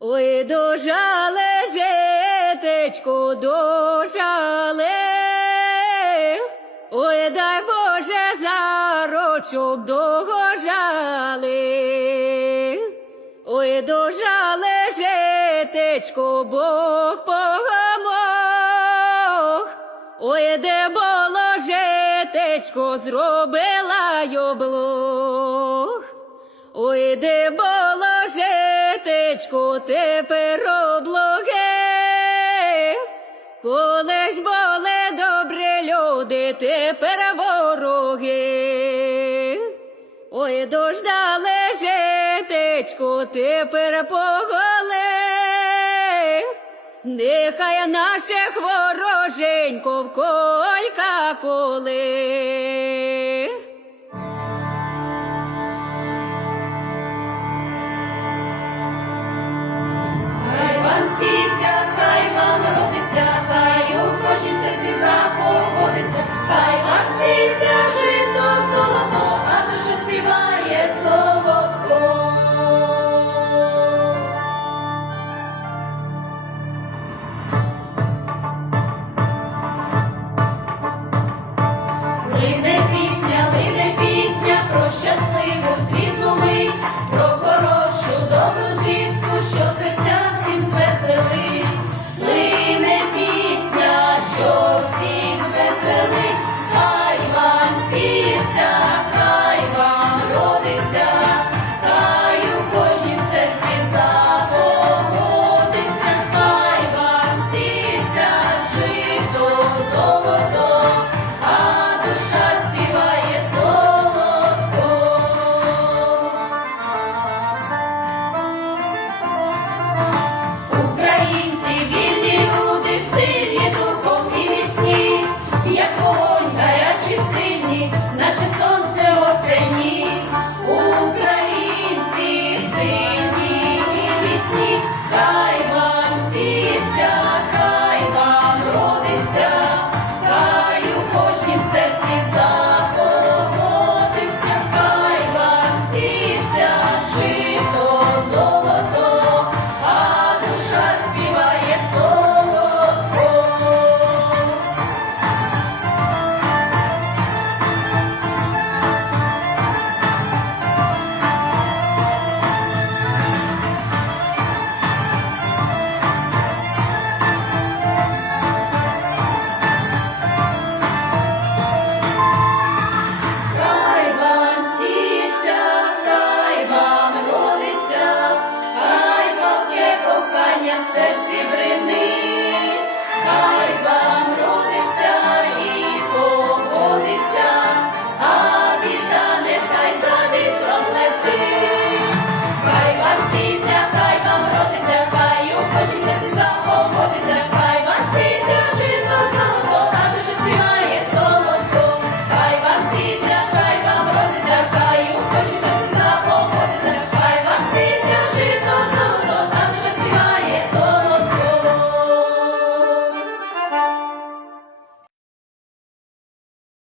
Ой, дожале житечко, дожале, ой, дай Боже зарочок дожали, ой, дожале житечко, Бог помог, ой, де було житечко, зробила й облог. Ой, де було житечко, тепер облоге, колись були добрі люди, тепер вороги. Ой, дождали житечко, тепер поголи, нехай наших вороженько в колька коли.